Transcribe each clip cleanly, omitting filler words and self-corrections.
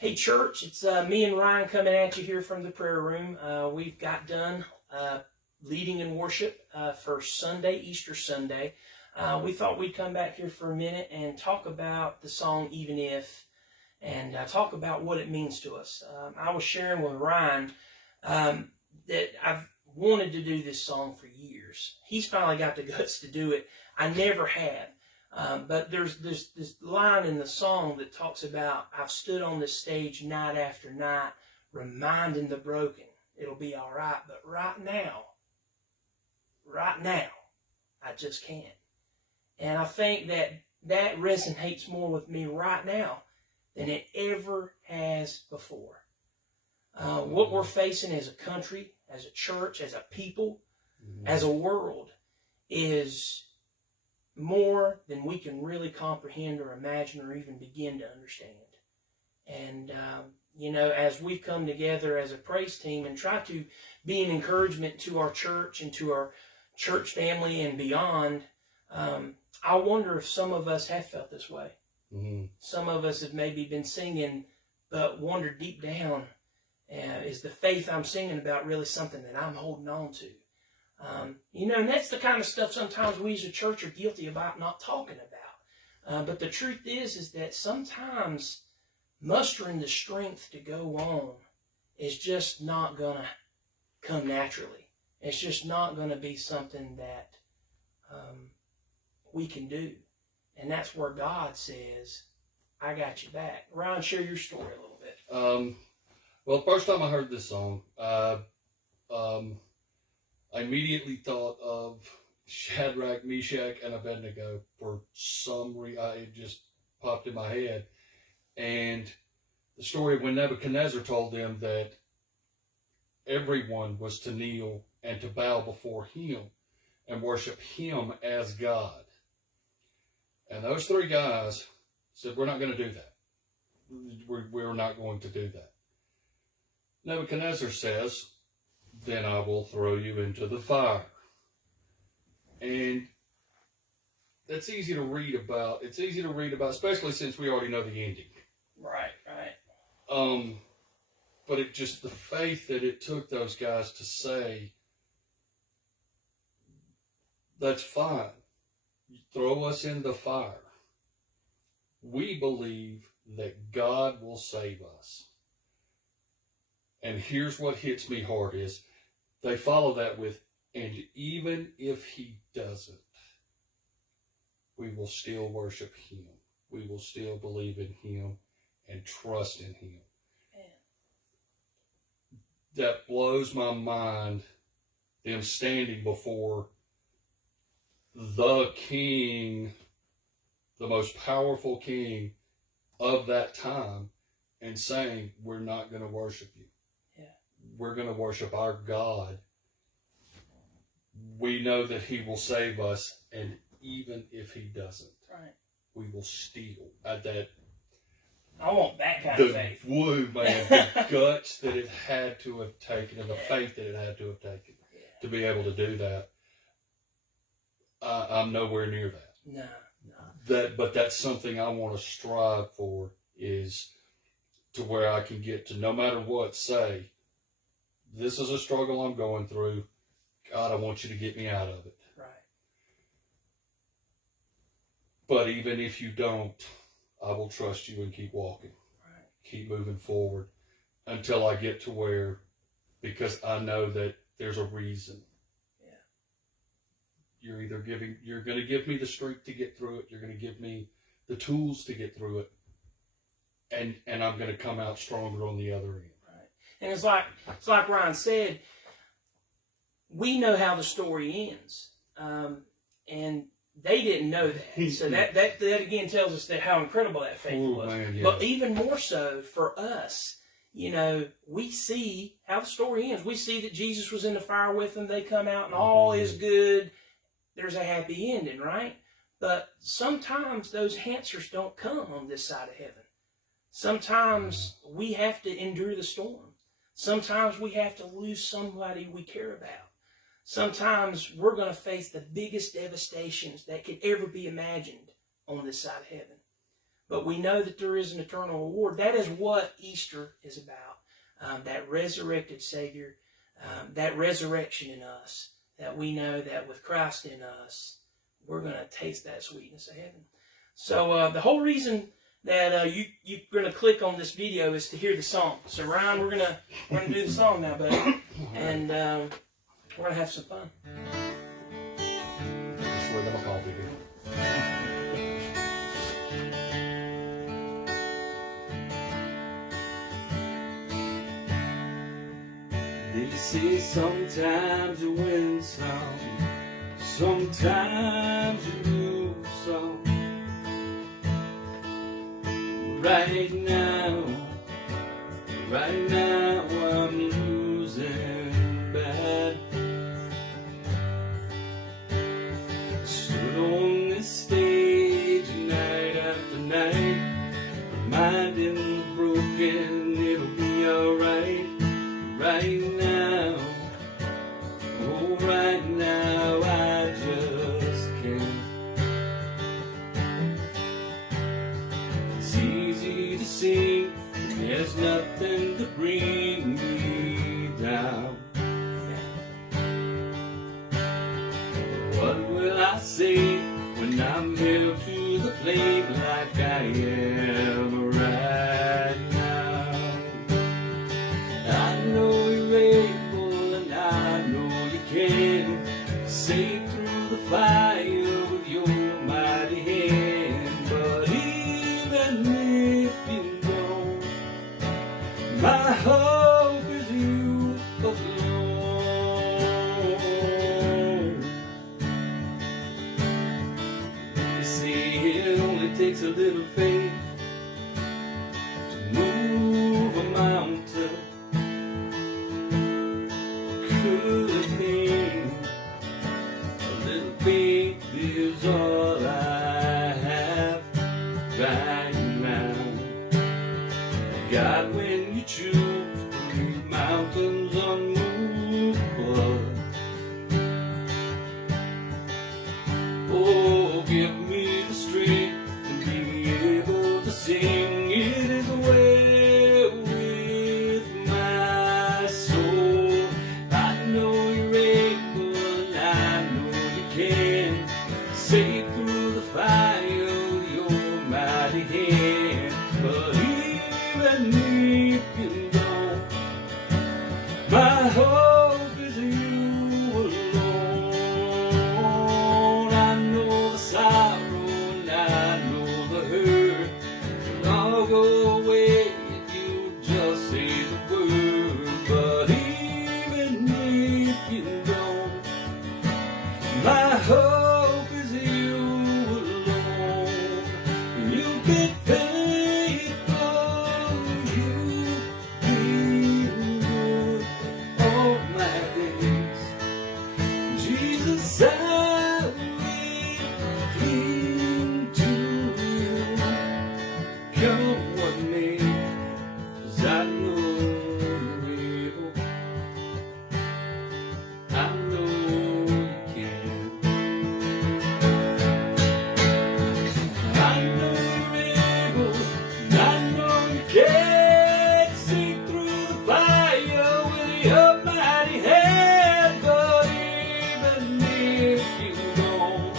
Hey church, it's me and Ryan coming at you here from the prayer room. We've got done leading in worship for Sunday, Easter Sunday. We thought we'd come back here for a minute and talk about the song Even If, and talk about what it means to us. I was sharing with Ryan that I've wanted to do this song for years. He's finally got the guts to do it. I never had. But there's this line in the song that talks about, I've stood on this stage night after night, reminding the broken, it'll be all right. But right now, I just can't. And I think that resonates more with me right now than it ever has before. What we're facing as a country, as a church, as a people, as a world is more than we can really comprehend or imagine or even begin to understand. And, as we've come together as a praise team and try to be an encouragement to our church and to our church family and beyond, I wonder if some of us have felt this way. Mm-hmm. Some of us have maybe been singing, but wondered deep down, is the faith I'm singing about really something that I'm holding on to? And that's the kind of stuff sometimes we as a church are guilty about not talking about. But the truth is that sometimes mustering the strength to go on is just not going to come naturally. It's just not going to be something that we can do. And that's where God says, I got you back. Ryan, share your story a little bit. Well, the first time I heard this song, I immediately thought of Shadrach, Meshach, and Abednego for some reason. It just popped in my head. And the story of when Nebuchadnezzar told them that everyone was to kneel and to bow before him and worship him as God. And those three guys said, we're not going to do that. We're not going to do that. Nebuchadnezzar says, then I will throw you into the fire. And that's easy to read about. It's easy to read about, especially since we already know the ending. Right. But it just, the faith that it took those guys to say, that's fine. You throw us in the fire. We believe that God will save us. And here's what hits me hard is, they follow that with, and even if he doesn't, we will still worship him. We will still believe in him and trust in him. Man. That blows my mind, them standing before the king, the most powerful king of that time, and saying, we're not going to worship you. We're going to worship our God. We know that he will save us, and even if he doesn't, right, we will still. I want that kind of faith. Woo, man, the guts that it had to have taken, and the faith that it had to have taken to be able to do that. I'm nowhere near that. No. But that's something I want to strive for, is to where I can get to, no matter what, say, this is a struggle I'm going through. God, I want you to get me out of it. Right. But even if you don't, I will trust you and keep walking. Right. Keep moving forward until I get to where, because I know that there's a reason. Yeah. You're going to give me the strength to get through it. You're going to give me the tools to get through it. And I'm going to come out stronger on the other end. And it's like Ryan said, we know how the story ends, and they didn't know that. So that again tells us that how incredible that faith was. Man, yes. But even more so for us, we see how the story ends. We see that Jesus was in the fire with them. They come out and all is good. There's a happy ending, right? But sometimes those answers don't come on this side of heaven. Sometimes we have to endure the storm. Sometimes we have to lose somebody we care about. Sometimes we're going to face the biggest devastations that could ever be imagined on this side of heaven. but we know that there is an eternal reward. That is what Easter is about. That resurrected Savior, that resurrection in us, that we know that with Christ in us, we're going to taste that sweetness of heaven. So the whole reason that you're going to click on this video is to hear the song. So Ryan, we're gonna do the song now, buddy, and we're gonna have some fun. Just wait, I'm a coffee here. They say sometimes you win some, sometimes you lose some. Right now I'm losing bad. Stood on this stage night after night, reminding the broken it'll be alright. Right now, oh right now I just can't. It's easy to see, there's nothing to bring me down. What will I say when I'm held to the flame like I am right now? I know you're able and I know you can save through the fire with your mighty hand. But even if you don't, my hope is you alone. You see, it only takes a little faith to move a mountain. Could be a little faith is all I have right now. God, when you choose to leave mountains unmovable, oh, give me the strength to be able to sing. It is well with my soul. I know you're able and I know you can save through the fire with your mighty hand. But even if you don't, my hope is you alone. I know the sorrow and I know the hurt will all go away if you just say the word. But even if you don't, my hope is you alone. You've been faithful, you've been good all my days. Jesus, I will cling to you, come what may, 'cause I know you're able. I know you can. I know you're able, and I know you can see through the fire with your mighty hand. But even if you don't,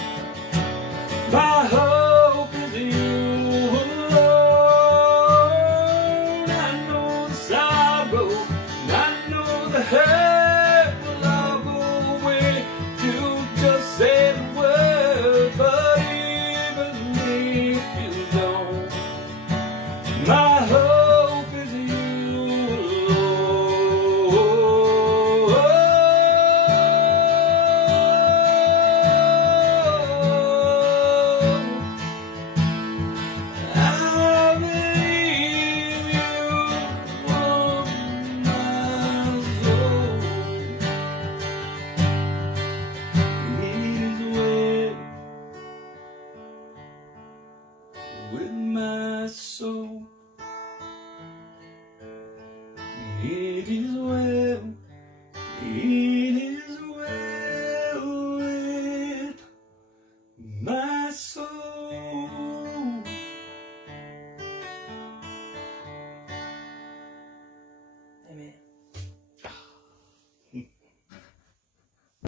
my hope is you alone. I know the sorrow, and I know the hurt will all go away to just say the word. But even if you don't, my hope is you alone. I believe you on my soul. He's well with my soul. It is well, it is well with my soul. Amen.